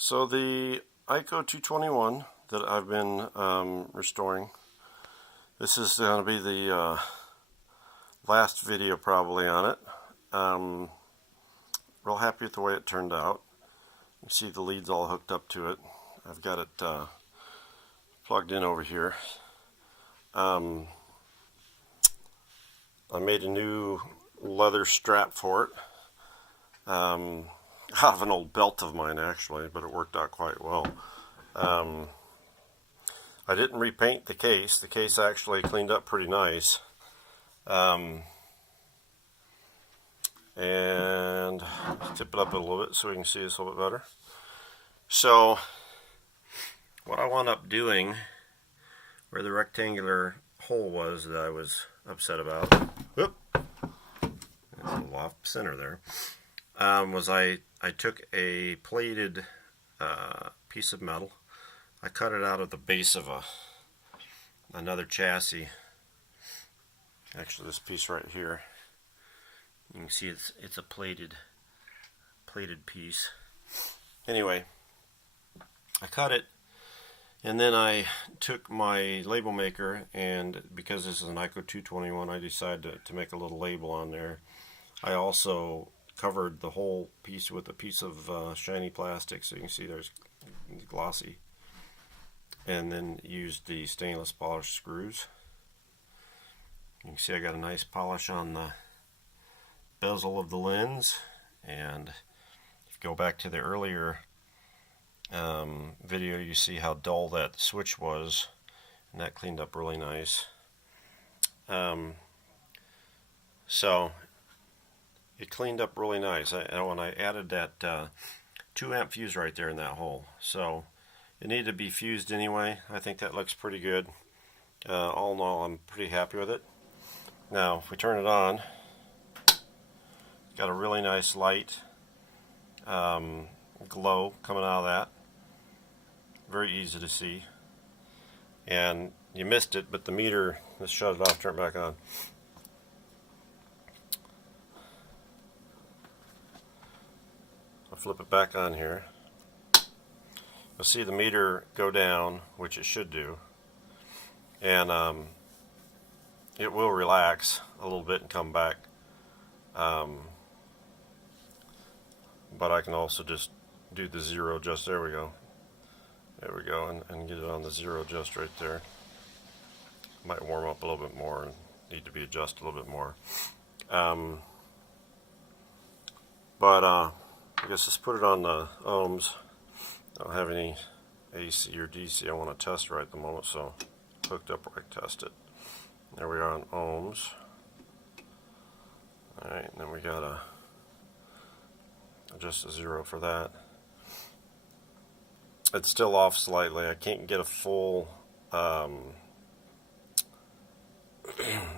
So the Eico 221 that I've been restoring, this is going to be the last video probably on it. Real happy with the way it turned out. You see the leads all hooked up to it. I've got it plugged in over here. I made a new leather strap for it. Out of an old belt of mine actually, but it worked out quite well. I didn't repaint the case. The case actually cleaned up pretty nice. And tip it up a little bit so we can see this a little bit better. So what I wound up doing, where the rectangular hole was that I was upset about, whoop, it's a little off center there, was I took a plated piece of metal. I cut it out of the base of another chassis. Actually, this piece right here, you can see it's a plated piece. Anyway, I cut it, and then I took my label maker, and because this is an Eico 221, I decided to make a little label on there. I also covered the whole piece with a piece of shiny plastic, so you can see there's glossy, and then used the stainless polish screws. You can see I got a nice polish on the bezel of the lens, and if you go back to the earlier video, you see how dull that switch was, and that cleaned up really nice. So it cleaned up really nice. When I added that 2 amp fuse right there in that hole, so it needed to be fused anyway. I think that looks pretty good. All in all, I'm pretty happy with it. Now if we turn it on, it's got a really nice light glow coming out of that. Very easy to see. And you missed it, but the meter, let's shut it off, turn it back on. I'll flip it back on here. You'll see the meter go down, which it should do. And it will relax a little bit and come back. But I can also just do the zero adjust. There we go. There we go, and get it on the zero adjust right there. Might warm up a little bit more and need to be adjusted a little bit more. But I guess let's put it on the ohms. I don't have any AC or DC I want to test right at the moment, so hooked up where I test it. There we are on ohms. Alright, and then we gotta adjust the zero for that. It's still off slightly. I can't get a full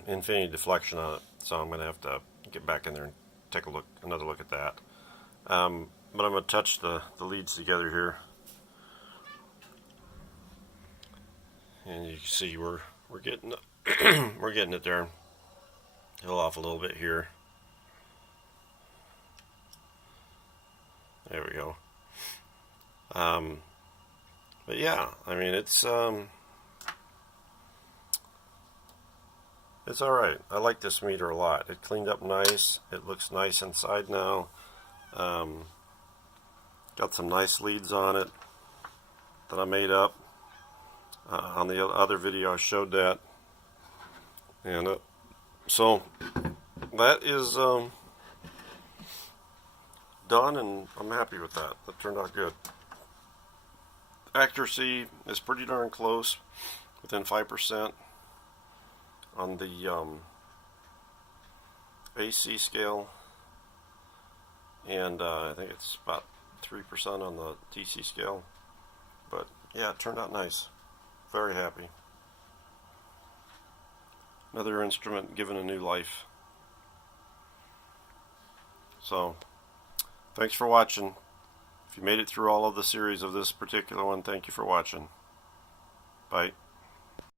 infinity deflection on it, so I'm going to have to get back in there and take a look, another look at that. But I'm going to touch the leads together here, and you can see we're getting we're getting it there. Hill off a little bit here. There we go. But yeah, I mean it's alright. I like this meter a lot. It cleaned up nice. It looks nice inside now. Got some nice leads on it that I made up. On the other video I showed that. And so that is done, and I'm happy with that. That turned out good. Accuracy is pretty darn close, within 5% on the AC scale, and I think it's about 3% on the DC scale. But yeah, it turned out nice. Very happy. Another instrument given a new life. So thanks for watching. If you made it through all of the series of this particular one, thank you for watching. Bye.